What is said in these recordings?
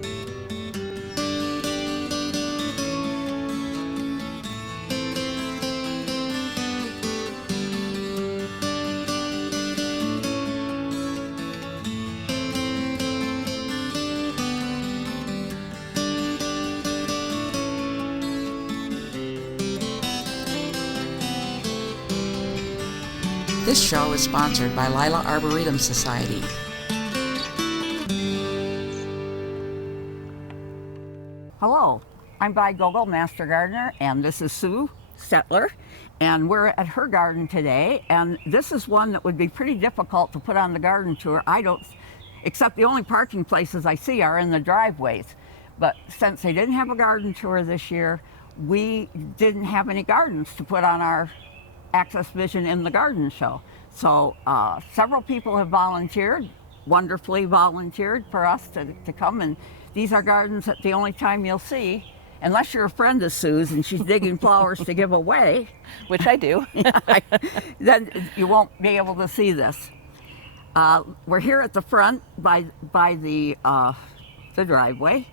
This show is sponsored by Lila Arboretum Society. Hello, I'm Vi Gogol, Master Gardener, and this is Sue Stetler, and we're at her garden today, and this is one that would be pretty difficult to put on the garden tour. Except the only parking places I see are in the driveways. But since they didn't have a garden tour this year, we didn't have any gardens to put on our AccessVision in the garden show. So several people have wonderfully volunteered for us to come, and these are gardens that the only time you'll see, unless you're a friend of Sue's and she's digging flowers to give away, which I do, then you won't be able to see this. We're here at the front by the driveway.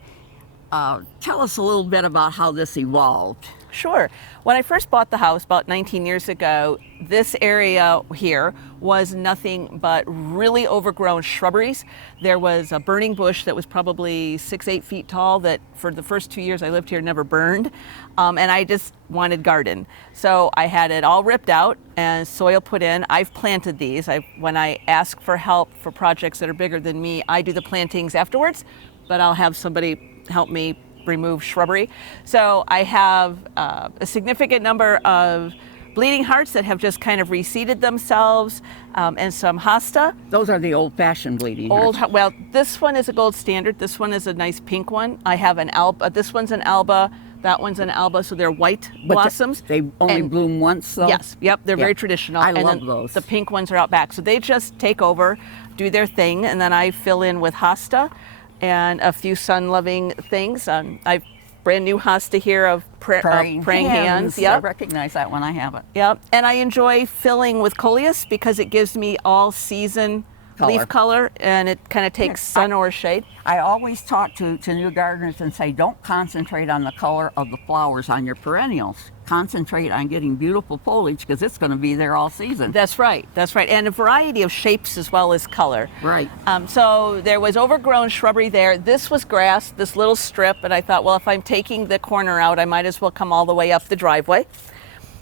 Tell us a little bit about how this evolved. Sure. When I first bought the house about 19 years ago, this area here was nothing but really overgrown shrubberies. There was a burning bush that was probably 6-8 feet tall that for the first 2 years I lived here never burned, and I just wanted garden. So I had it all ripped out and soil put in. I've planted these. When I ask for help for projects that are bigger than me, I do the plantings afterwards, but I'll have somebody help me remove shrubbery. So I have a significant number of bleeding hearts that have just kind of reseeded themselves, and some hosta. Those are the old-fashioned bleeding hearts. Well, this one is a gold standard. This one is a nice pink one. I have an alba. This one's an alba. That one's an alba, so they're white blossoms. They only bloom once, though? Yes, yep, they're very traditional. I love those. The pink ones are out back. So they just take over, do their thing, and then I fill in with hosta and a few sun-loving things. I've brand new hosta here of praying hands. Yep. I recognize that when I have it. Yep, and I enjoy filling with coleus because it gives me all-season leaf color, and it kind of takes sun or shade. I always talk to new gardeners and say, don't concentrate on the color of the flowers on your perennials. Concentrate on getting beautiful foliage because it's going to be there all season. That's right, and a variety of shapes as well as color. Right. So there was overgrown shrubbery there. This was grass, this little strip, and I thought, well, if I'm taking the corner out, I might as well come all the way up the driveway.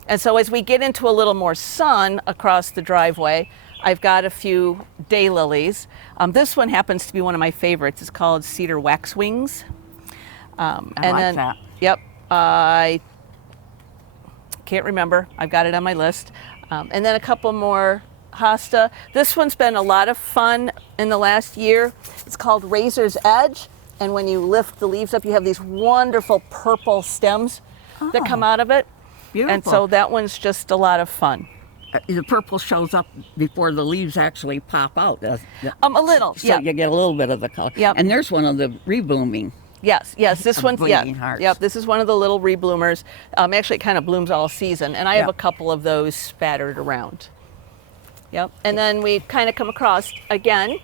And so as we get into a little more sun across the driveway, I've got a few daylilies. This one happens to be one of my favorites. It's called cedar waxwings. I like that. Yep. I can't remember. I've got it on my list. And then a couple more hosta. This one's been a lot of fun in the last year. It's called Razor's Edge. And when you lift the leaves up, you have these wonderful purple stems that come out of it. Beautiful. And so that one's just a lot of fun. The purple shows up before the leaves actually pop out. A little, so you get a little bit of the color. Yep. And there's one of the reblooming. Yes, this one's hearts. Yep, this is one of the little rebloomers. Actually, it kind of blooms all season, and I have a couple of those spattered around. Yep, and then we kind of come across again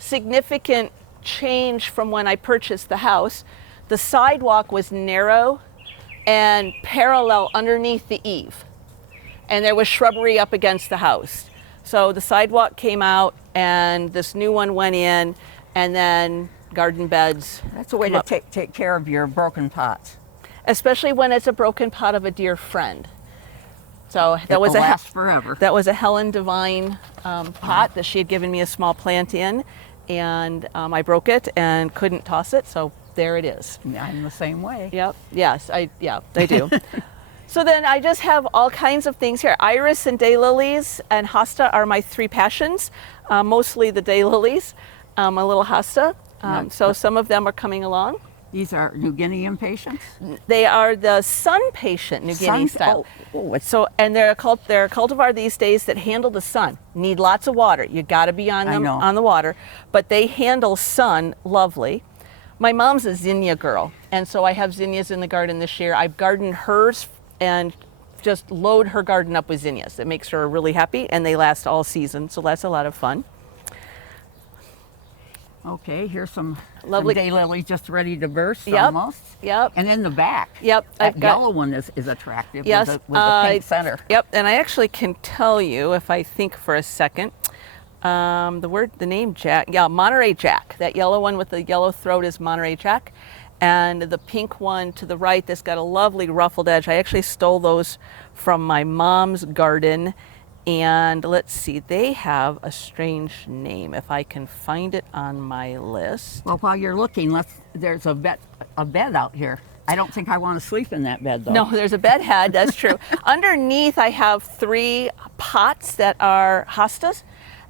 significant change from when I purchased the house. The sidewalk was narrow and parallel underneath the eave. And there was shrubbery up against the house. So the sidewalk came out and this new one went in, and then garden beds. That's a way to take care of your broken pots. Especially when it's a broken pot of a dear friend. So that was last forever. That was a Helen Devine pot that she had given me a small plant in, and I broke it and couldn't toss it, so there it is. I'm the same way. Yep, yes, I do. So then I just have all kinds of things here. Iris and daylilies and hosta are my three passions, mostly the daylilies, a little hosta. So some of them are coming along. These are New Guinea impatiens? They are the sun patient New Guinea style. And they're a cultivar these days that handle the sun. Need lots of water. You got to be on them on the water, but they handle sun lovely. My mom's a zinnia girl, and so I have zinnias in the garden this year. I've gardened hers and just load her garden up with zinnias. It makes her really happy, and they last all season, so that's a lot of fun. Okay, here's some Lovely daylilies just ready to burst Yep. almost. Yep. And in the back, Yep. that yellow one is attractive Yes. with a pink center. Yep. And I actually can tell you if I think for a second. The name Jack. Yeah, Monterey Jack. That yellow one with the yellow throat is Monterey Jack. And the pink one to the right that's got a lovely ruffled edge. I actually stole those from my mom's garden. And let's see, they have a strange name if I can find it on my list. Well, while you're looking, there's a bed out here. I don't think I want to sleep in that bed though. No, there's a bed head, that's true. Underneath I have 3 pots that are hostas.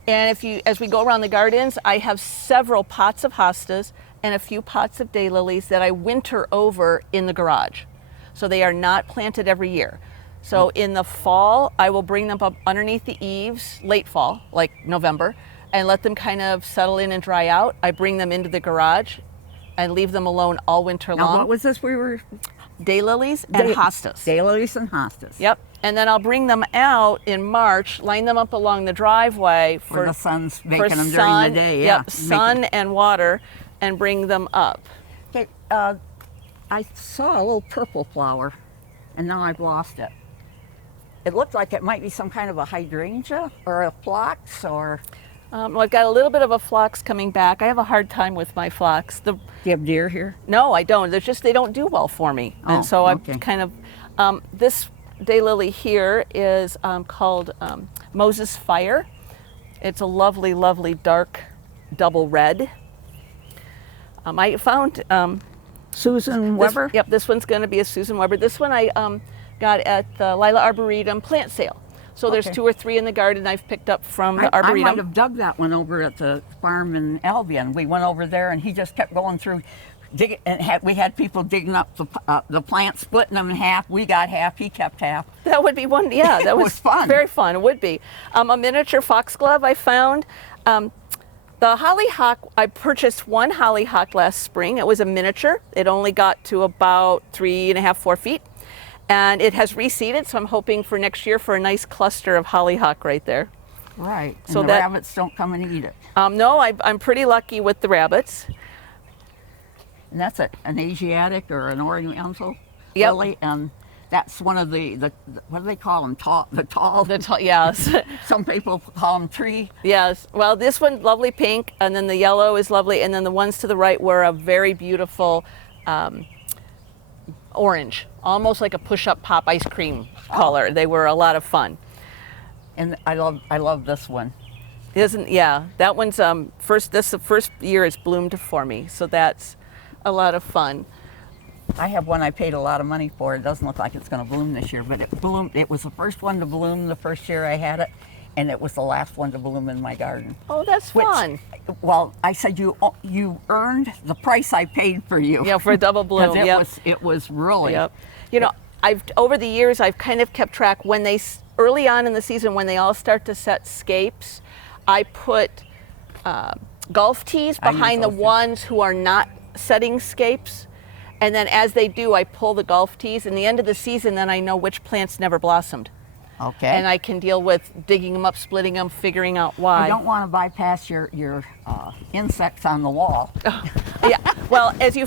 And as we go around the gardens, I have several pots of hostas and a few pots of daylilies that I winter over in the garage. So they are not planted every year. So in the fall, I will bring them up underneath the eaves, late fall, like November, and let them kind of settle in and dry out. I bring them into the garage and leave them alone all winter long. Now, what was this we were? Daylilies and hostas. Daylilies and hostas. Yep. And then I'll bring them out in March, line them up along the driveway for the sun's for making them sun, during the day. Yeah. Yep, sun and water, and bring them up. Okay, I saw a little purple flower, and now I've lost it. It looked like it might be some kind of a hydrangea or a phlox or... Well, I've got a little bit of a phlox coming back. I have a hard time with my phlox. Do you have deer here? No, I don't. They don't do well for me. Oh, and so okay. I'm kind of, this daylily here is called Moses Fire. It's a lovely, lovely dark double red. I found Susan Weber? Yep, this one's going to be a Susan Weber. This one I got at the Lila Arboretum plant sale. So there's 2 or 3 in the garden I've picked up from the Arboretum. I might have dug that one over at the farm in Albion. We went over there and he just kept going through, digging, and we had people digging up the plants, splitting them in half. We got half, he kept half. That would be one, yeah, that was fun. Very fun, it would be. A miniature foxglove I found. The hollyhock, I purchased one hollyhock last spring. It was a miniature. It only got to about 3.5, 4 feet. And it has reseeded, so I'm hoping for next year for a nice cluster of hollyhock right there. Right, and so the rabbits don't come and eat it. No, I'm pretty lucky with the rabbits. And that's an Asiatic or an Oriental Yep. lily, and that's one of the what do they call them? The tall. Yes. Some people call them tree. Yes. Well, this one, lovely pink, and then the yellow is lovely, and then the ones to the right were a very beautiful orange, almost like a push-up pop ice cream color. They were a lot of fun. And I love this one. That one's the first year it's bloomed for me, so that's a lot of fun. I have one I paid a lot of money for. It doesn't look like it's going to bloom this year, but it bloomed. It was the first one to bloom the first year I had it, and it was the last one to bloom in my garden. Oh, that's fun. Well, I said you earned the price I paid for you. Yeah, for a double bloom. It was really. Yep. You know, over the years I've kind of kept track when early on in the season when they all start to set scapes, I put golf tees behind the ones who are not setting scapes. And then as they do, I pull the golf tees. And the end of the season, then I know which plants never blossomed. Okay. And I can deal with digging them up, splitting them, figuring out why. You don't want to bypass your insects on the wall. Yeah. Well, as you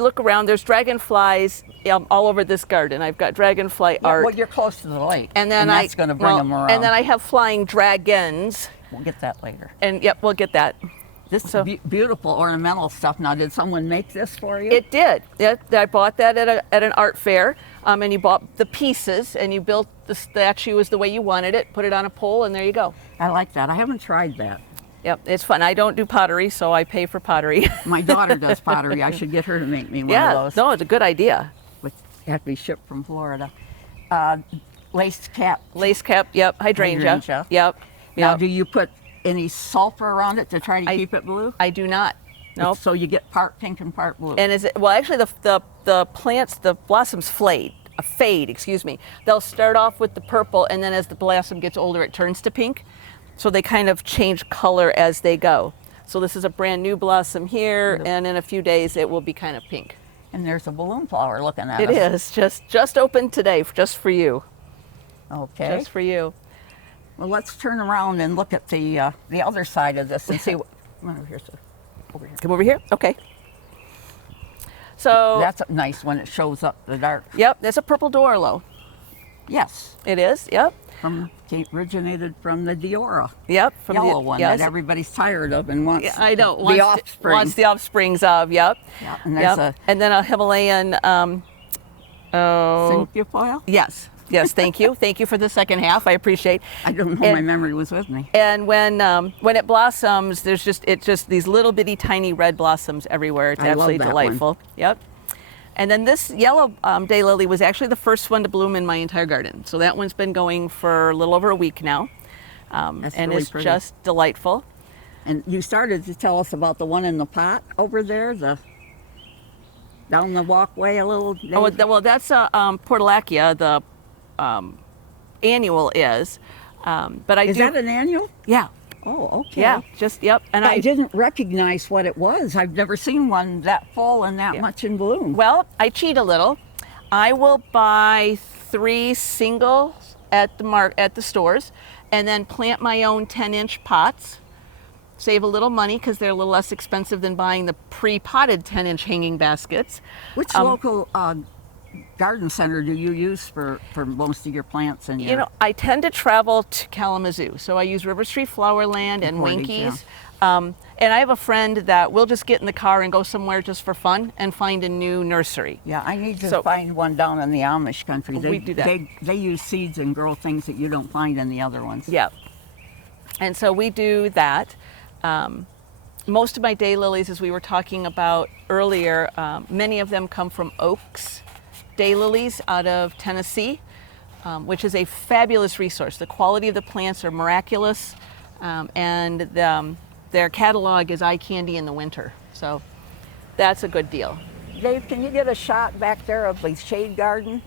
look around, there's dragonflies all over this garden. I've got dragonfly art. Well, you're close to the lake. And then that's going to bring them around. And then I have flying dragons. We'll get that later. And yep, we'll get that. This beautiful ornamental stuff. Now, did someone make this for you? It did. I bought that at an art fair, and you bought the pieces, and you built the statue as the way you wanted it, put it on a pole, and there you go. I like that. I haven't tried that. Yep, it's fun. I don't do pottery, so I pay for pottery. My daughter does pottery. I should get her to make me one of those. No, it's a good idea. Which have to be shipped from Florida. Lace cap. Lace cap, yep. Hydrangea. Yep. Now, do you put any sulfur around it to try to keep it blue? I do not. Nope. So you get part pink and part blue. And actually the plants, the blossoms fade, excuse me. They'll start off with the purple, and then as the blossom gets older, it turns to pink. So they kind of change color as they go. So this is a brand new blossom here, and in a few days it will be kind of pink. And there's a balloon flower looking at us. It is, just opened today, just for you. Okay. Just for you. Well, let's turn around and look at the other side of this and see what. Come over here, sir. over here. Come over here. Okay. So That's nice when it shows up the dark. Yep, there's a purple Dorlo. Yes. It is. Yep. Originated from the Diora. Yep. From Yellow the one yes. that everybody's tired of and wants Yeah, I know. the offspring. Wants the offsprings of. Yep. Yeah, and there's and then a Himalayan. Cinquefoil? Yes. Yes. Thank you. Thank you for the second half. I appreciate. I don't know. My memory was with me. And when it blossoms, there's just these little bitty tiny red blossoms everywhere. It's I love absolutely that delightful. one. Yep. And then this yellow daylily was actually the first one to bloom in my entire garden. So that one's been going for a little over a week now, That's and really it's pretty. just delightful. And you started to tell us about the one in the pot over there, down the walkway a little. Oh, well, that's a Portulacia. The annual is, but Is that an annual? Yeah. Oh, okay. Yeah. Yep. And I didn't recognize what it was. I've never seen one that full and that much in bloom. Well, I cheat a little. I will buy 3 singles at the stores, and then plant my own 10-inch pots. Save a little money because they're a little less expensive than buying the pre-potted 10-inch hanging baskets. Which local garden center do you use for most of your plants? And You know, I tend to travel to Kalamazoo, so I use River Street Flowerland and Portage, Winkies. And I have a friend that will just get in the car and go somewhere just for fun and find a new nursery. Yeah, I need to find one down in the Amish country. We do that. They use seeds and grow things that you don't find in the other ones. Yeah. And so we do that. Most of my daylilies, as we were talking about earlier, many of them come from Oaks daylilies out of Tennessee, which is a fabulous resource. The quality of the plants are miraculous, and their catalog is eye candy in the winter. So that's a good deal. Dave, can you get a shot back there of the shade garden?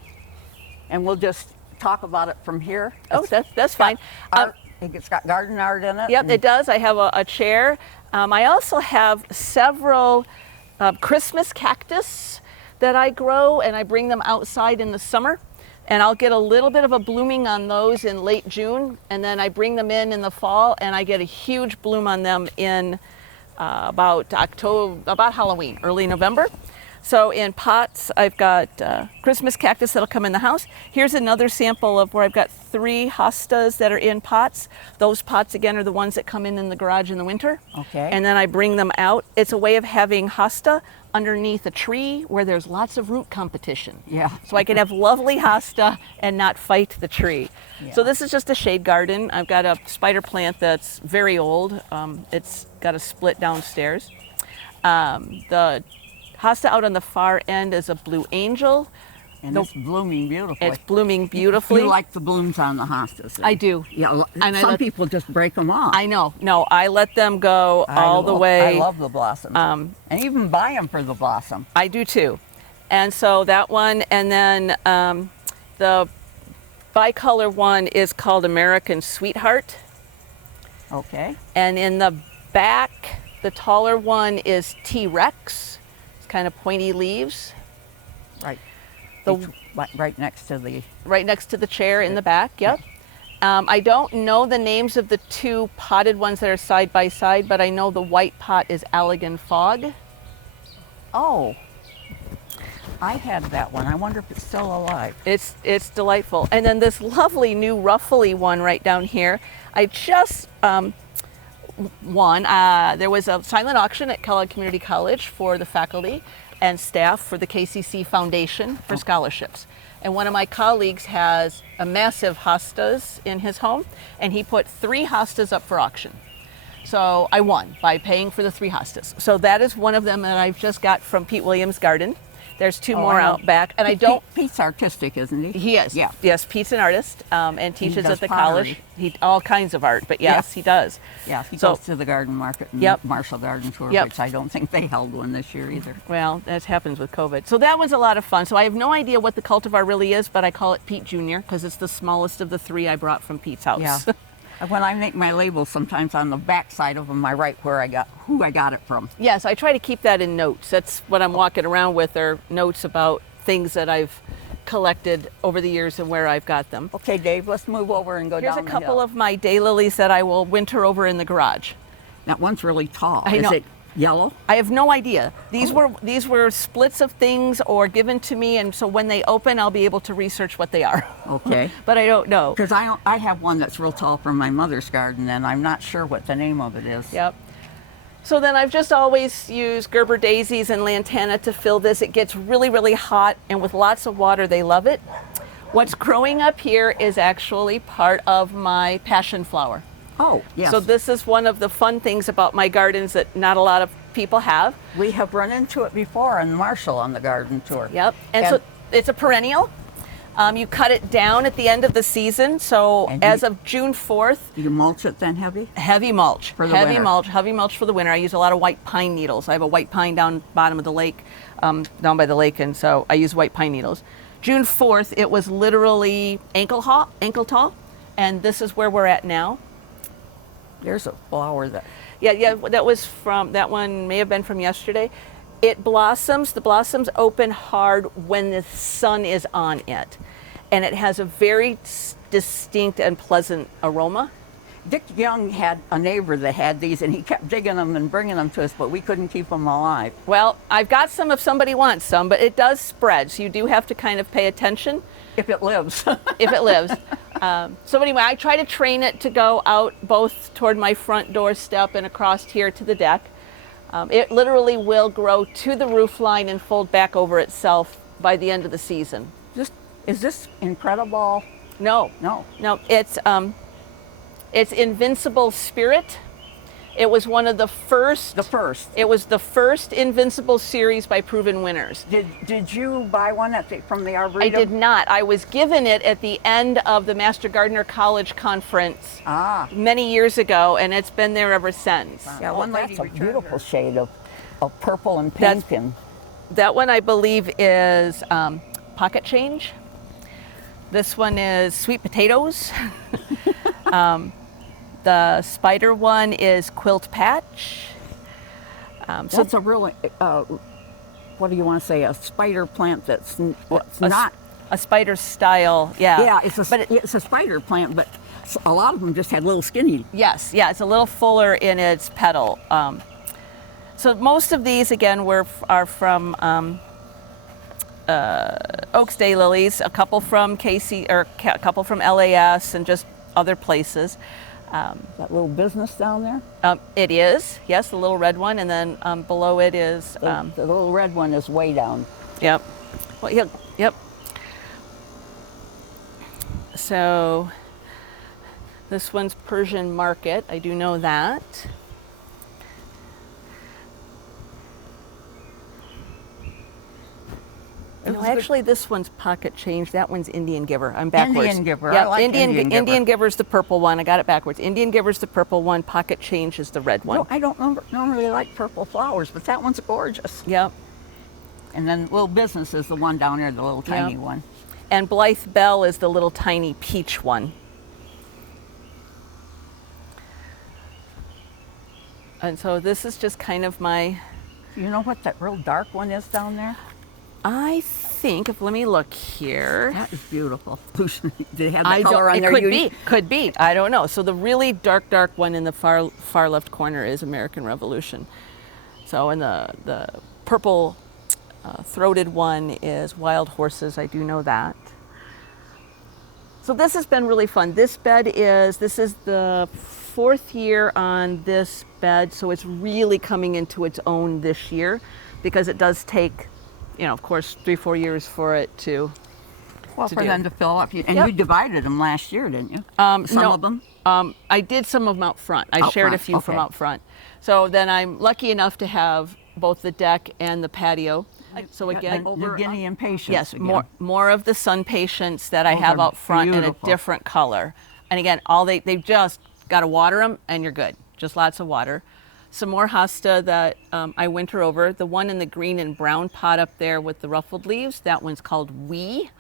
And we'll just talk about it from here. Oh, that's fine. It's got garden art in it. Yep, it does. I have a chair. I also have several Christmas cactus that I grow, and I bring them outside in the summer. And I'll get a little bit of a blooming on those in late June, and then I bring them in the fall, and I get a huge bloom on them in about Halloween, early November. So in pots, I've got Christmas cactus that'll come in the house. Here's another sample of where I've got 3 hostas that are in pots. Those pots, again, are the ones that come in the garage in the winter. Okay. And then I bring them out. It's a way of having hosta underneath a tree where there's lots of root competition. Yeah. So I can have lovely hosta and not fight the tree. Yeah. So this is just a shade garden. I've got a spider plant that's very old. It's got a split downstairs. The hosta out on the far end is a blue angel. And it's blooming beautifully. It's blooming beautifully. You like the blooms on the hostas? I do. Yeah, And some people just break them off. I know. No, I let them go all the way. I love the blossoms. And even buy them for the blossom. I do too. And so that one, and then the bicolor one is called American Sweetheart. Okay. And in the back, the taller one is T-Rex. It's kind of pointy leaves. Right. The, right next to the... right next to the chair in the back, yep. I don't know the names of the 2 potted ones that are side by side, but I know the white pot is Allegan Fog. Oh, I had that one. I wonder if it's still alive. It's delightful. And then this lovely new ruffly one right down here. I just won. There was a silent auction at Kellogg Community College for the faculty and staff for the KCC Foundation for scholarships. And one of my colleagues has a massive hostas in his home, and he put 3 hostas up for auction. So I won by paying for the 3 hostas. So that is one of them that I've just got from Pete Williams' garden. There's 2 more out back, and I don't. Pete's artistic, isn't he? He is. Yeah. Yes, Pete's an artist and teaches does at the pottery. college. All kinds of art, but yes, he does. Yeah, he So- goes to the garden market and Yep. Marshall Garden Tour, Yep. which I don't think they held one this year either. Well, that happens with COVID. So that one's a lot of fun. So I have no idea what the cultivar really is, but I call it Pete Jr. because it's the smallest of the 3 I brought from Pete's house. Yeah. When I make my labels, sometimes on the back side of them, I write who I got it from. Yes, I try to keep that in notes. That's what I'm walking around with, are notes about things that I've collected over the years and where I've got them. Okay, Dave, let's move over and go Here's down a couple the hill. of my daylilies that I will winter over in the garage. That one's really tall. I know. Yellow? I have no idea. These were splits of things or given to me, and so when they open, I'll be able to research what they are. Okay. But I don't know. Because I have one that's real tall from my mother's garden, and I'm not sure what the name of it is. Yep. So then I've just always used Gerber daisies and lantana to fill this. It gets really, really hot, and with lots of water, they love it. What's growing up here is actually part of my passion flower. Oh, yes. So this is one of the fun things about my gardens that not a lot of people have. We have run into it before in Marshall on the garden tour. Yep. And so it's a perennial. You cut it down at the end of the season. So as of June 4th. You mulch it then heavy? Heavy mulch. For the winter. Heavy mulch for the winter. I use a lot of white pine needles. I have a white pine down bottom of the lake, down by the lake, and so I use white pine needles. June 4th, it was literally ankle tall, and this is where we're at now. There's a flower that. Yeah, that one may have been from yesterday. It blossoms, the blossoms open hard when the sun is on it. And it has a very distinct and pleasant aroma. Dick Young had a neighbor that had these, and he kept digging them and bringing them to us, but we couldn't keep them alive. Well, I've got some if somebody wants some, but it does spread, so you do have to kind of pay attention. If it lives. If it lives. So anyway, I try to train it to go out both toward my front doorstep and across here to the deck. It literally will grow to the roof line and fold back over itself by the end of the season. Is this incredible? No. It's Invincible Spirit. It was one of the first. It was the first Invincible series by Proven Winners. Did you buy one from the Arboretum? I did not. I was given it at the end of the Master Gardener College Conference many years ago, and it's been there ever since. Yeah, that's a beautiful shade of purple and pink. That one, I believe, is Pocket Change. This one is Sweet Potatoes. The spider one is Quilt Patch. So it's a really, what do you want to say, a spider plant that's not... A spider style, yeah. Yeah, it's a spider plant, but a lot of them just had little skinny. Yes, yeah, it's a little fuller in its petal. So most of these, again, are from Oaks Daylilies, a couple from KC, or a couple from LAS, and just other places. That little business down there? It is, yes, the little red one, and then below it is... the little red one is way down. Yep. Well, yep. So this one's Persian Market. I do know that. No, actually, this one's Pocket Change. That one's Indian Giver. I'm backwards. Indian Giver. Yeah, I like Indian Giver. Indian Giver's the purple one. I got it backwards. Indian Giver's the purple one. Pocket Change is the red one. No, I don't normally like purple flowers, but that one's gorgeous. Yep. And then Little Business is the one down there, the little tiny one. And Blythe Bell is the little tiny peach one. And so this is just kind of my... You know what that real dark one is down there? I think, let me look here. That is beautiful. Did it have the color on there? Could be. I don't know. So the really dark one in the far left corner is American Revolution. So, and the purple throated one is Wild Horses. I do know that. So this has been really fun. This is the 4th year on this bed, so it's really coming into its own this year, because it does take, of course, 3-4 years for it to them to fill up. And you divided them last year, didn't you? Some of them? I did some of them out front. I shared a few from out front. So then I'm lucky enough to have both the deck and the patio. So again, New Guinea and Patience. Yes, more of the Sun Patience that I have out front in a different color. And again, they've just got to water them and you're good. Just lots of water. Some more hosta that I winter over. The one in the green and brown pot up there with the ruffled leaves, that one's called Wee.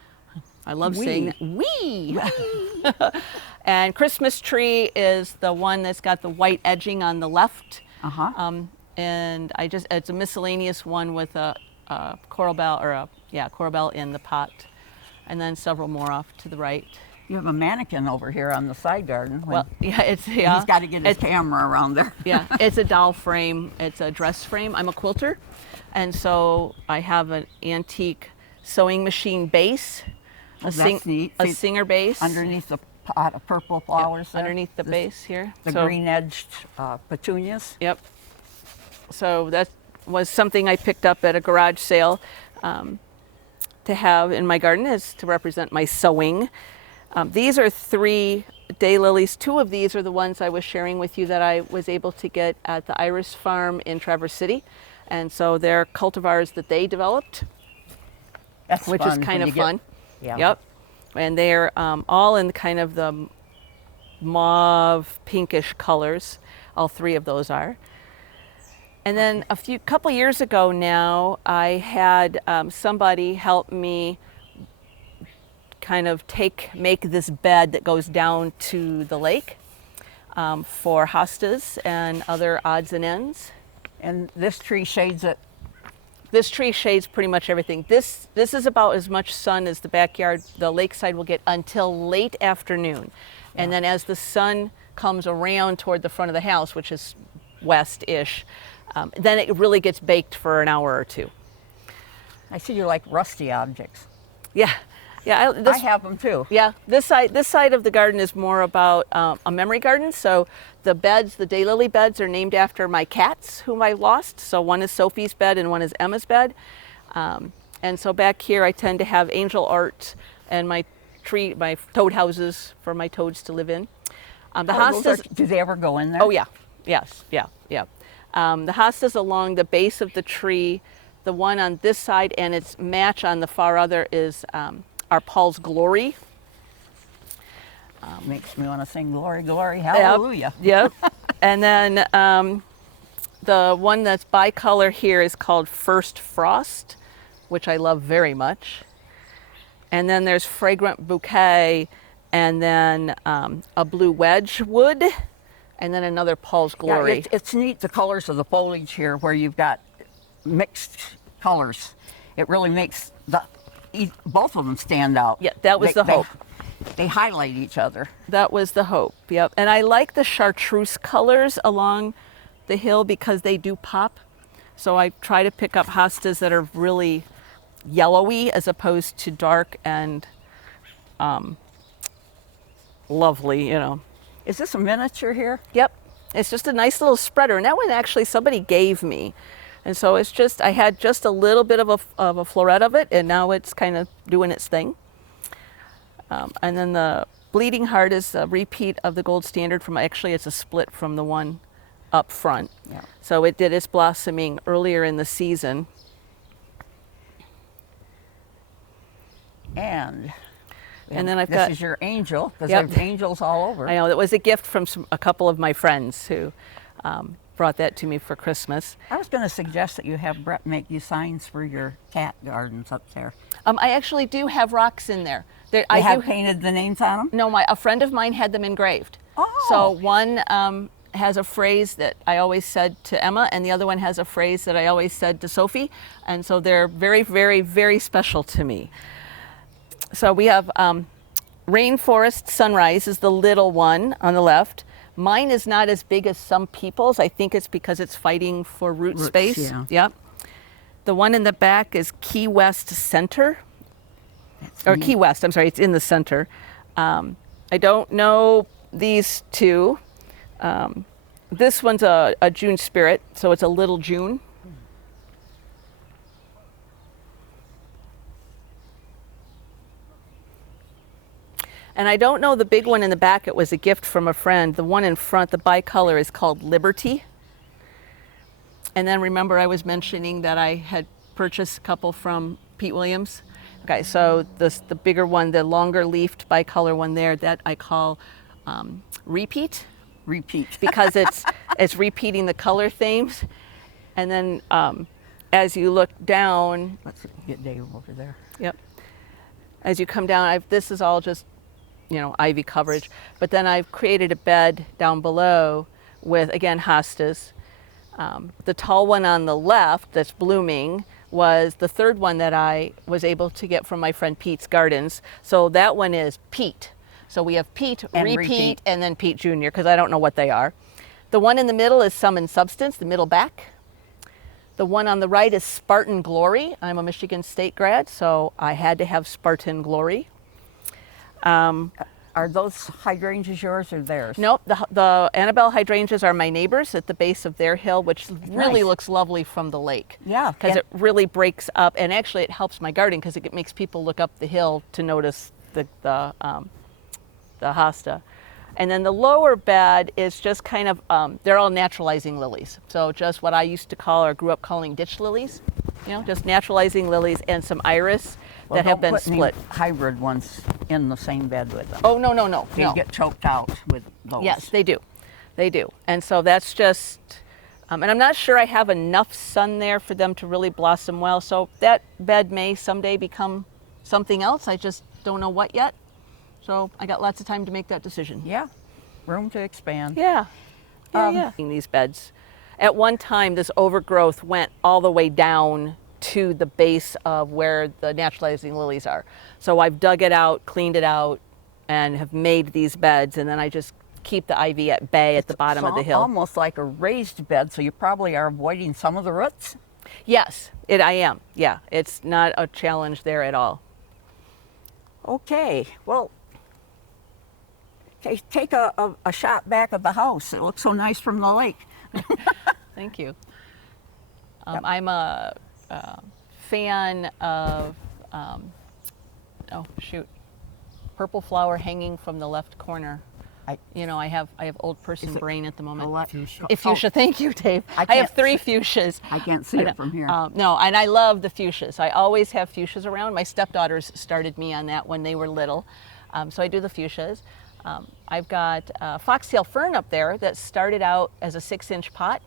I love saying that. Wee! And Christmas Tree is the one that's got the white edging on the left. And it's a miscellaneous one with a coral bell, coral bell in the pot. And then several more off to the right. You have a mannequin over here on the side garden. Well, yeah, He's got to get his camera around there. Yeah, it's a doll frame. It's a dress frame. I'm a quilter, and so I have an antique sewing machine base, That's neat. a singer base Underneath the pot of purple flowers there. underneath the base here. The green-edged petunias. Yep. So that was something I picked up at a garage sale to have in my garden, is to represent my sewing. These are 3 daylilies. 2 of these are the ones I was sharing with you that I was able to get at the Iris Farm in Traverse City. And so they're cultivars that they developed, which is kind of fun. Yeah. Yep. And they're all in kind of the mauve pinkish colors. All 3 of those are. And then couple years ago now, I had somebody help me kind of make this bed that goes down to the lake for hostas and other odds and ends. And this tree shades it. This tree shades pretty much everything. This is about as much sun as the backyard, the lakeside will get until late afternoon. And then as the sun comes around toward the front of the house, which is west-ish, then it really gets baked for an hour or 2. I see you like rusty objects. Yeah. Yeah, I have them too. Yeah, this side of the garden is more about a memory garden. So the beds, the daylily beds, are named after my cats whom I lost. So one is Sophie's bed and one is Emma's bed. And so back here I tend to have angel art and my toad houses for my toads to live in. The hostas. Do they ever go in there? Oh yeah, yes, yeah. The hostas along the base of the tree. The one on this side and its match on the far other is our Paul's Glory. Makes me want to sing glory, glory, hallelujah. Yep. And then the one that's bicolor here is called First Frost, which I love very much. And then there's Fragrant Bouquet, and then a blue wedgewood, and then another Paul's Glory. Yeah, it's neat, the colors of the foliage here, where you've got mixed colors. It really makes both of them stand out. Yeah, that was the hope. They highlight each other. That was the hope, yep. And I like the chartreuse colors along the hill because they do pop. So I try to pick up hostas that are really yellowy as opposed to dark and lovely, you know. Is this a miniature here? Yep. It's just a nice little spreader. And that one actually somebody gave me. And so it's just, I had just a little bit of a floret of it, and now it's kind of doing its thing. And then the Bleeding Heart is a repeat of the gold standard from, actually it's a split from the one up front. Yeah. So it did its blossoming earlier in the season. And then I've this is your angel, because Yep. there's angels all over. I know, that was a gift from a couple of my friends who brought that to me for Christmas. I was going to suggest that you have Brett make you signs for your cat gardens up there. I actually do have rocks in there. I have painted the names on them? No, a friend of mine had them engraved. Oh. So one has a phrase that I always said to Emma, and the other one has a phrase that I always said to Sophie. And so they're very, very, very special to me. So we have Rainforest Sunrise is the little one on the left. Mine is not as big as some people's. I think it's because it's fighting for root space. Yeah. Yep. The one in the back is Key West Center. Or Key West, I'm sorry, it's in the center. I don't know these two. This one's a June Spirit, so it's a little June. And I don't know the big one in the back, it was a gift from a friend. The one in front, the bicolor, is called Liberty. And then remember I was mentioning that I had purchased a couple from Pete Williams. Okay, so the bigger one, the longer leafed bicolor one there, that I call Repeat. Repeat. Because it's repeating the color themes. And then as you look down. Let's get Dave over there. Yep. As you come down, this is all just, ivy coverage. But then I've created a bed down below with, again, hostas. The tall one on the left that's blooming was the third one that I was able to get from my friend Pete's Gardens. So that one is Pete. So we have Pete, And repeat, repeat. and then Pete Jr., because I don't know what they are. The one in the middle is Sum and Substance, the middle back. The one on the right is Spartan Glory. I'm a Michigan State grad, so I had to have Spartan Glory. Are those hydrangeas yours or theirs? Nope, the Annabelle hydrangeas are my neighbors at the base of their hill, which really Nice. looks lovely from the lake. Yeah, Because and- it really breaks up, and actually it helps my garden because it makes people look up the hill to notice the hosta. And then the lower bed is just kind of, they're all naturalizing lilies. So just what I used to call or grew up calling ditch lilies, you know, just naturalizing lilies and some iris Well, that have don't been put any split. hybrid ones in the same bed with them. Oh, no. They get choked out with those. Yes, they do. They do. And so that's just, and I'm not sure I have enough sun there for them to really blossom well. So that bed may someday become something else. I just don't know what yet. So I got lots of time to make that decision. Yeah, room to expand. Yeah. In these beds. At one time, this overgrowth went all the way down to the base of where the naturalizing lilies are. So I've dug it out, cleaned it out, and have made these beds, and then I just keep the ivy at bay at the bottom of the hill. Almost like a raised bed, so you probably are avoiding some of the roots. Yes, I am. Yeah, it's not a challenge there at all. Okay, well, take a shot back of the house. It looks so nice from the lake. Thank you. I'm a fan of, purple flower hanging from the left corner. I have old person brain at the moment. Fuchsia. Fuchsia, thank you, Dave. I can't- have 3 fuchsias. I can't see it from here. No, and I love the fuchsias. I always have fuchsias around. My stepdaughters started me on that when they were little. So I do the fuchsias. I've got a foxtail fern up there that started out as a 6-inch pot,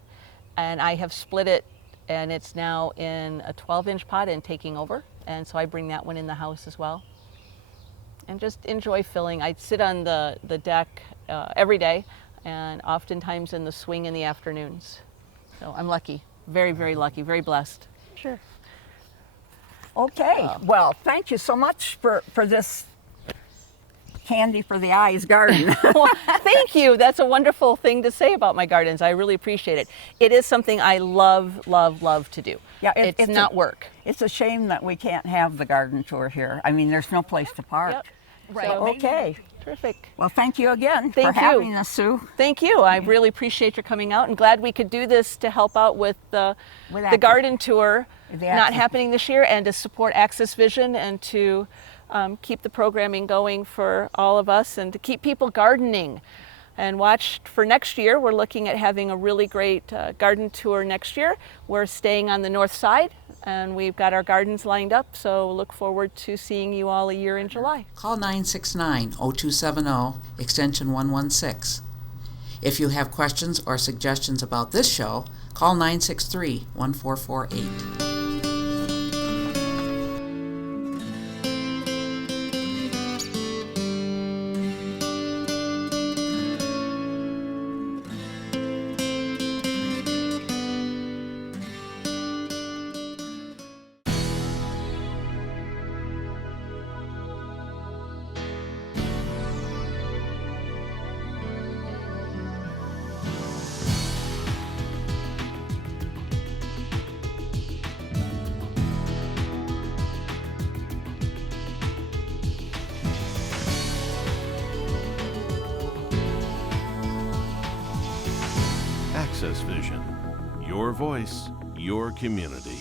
and I have split it, and it's now in a 12-inch pot and taking over. And so I bring that one in the house as well. And just enjoy filling. I sit on the deck every day, and oftentimes in the swing in the afternoons. So I'm lucky, very, very lucky, very blessed. Sure. Okay, well, thank you so much for this candy for the eyes garden. Well, thank you. That's a wonderful thing to say about my gardens. I really appreciate it. It is something I love, love, love to do. Yeah, it's not work. It's a shame that we can't have the garden tour here. I mean, there's no place to park. Yep. Right. So, okay. Terrific. Well, thank you again for Thank you. having us, Sue. Thank you. I really appreciate your coming out, and glad we could do this to help out with the garden tour not happening this year, and to support AccessVision, and to keep the programming going for all of us, and to keep people gardening. And watch for next year. We're looking at having a really great garden tour next year. We're staying on the north side, and we've got our gardens lined up, so look forward to seeing you all a year in July. Call 969-0270, extension 116. If you have questions or suggestions about this show, call 963-1448. AccessVision. Your voice, your community.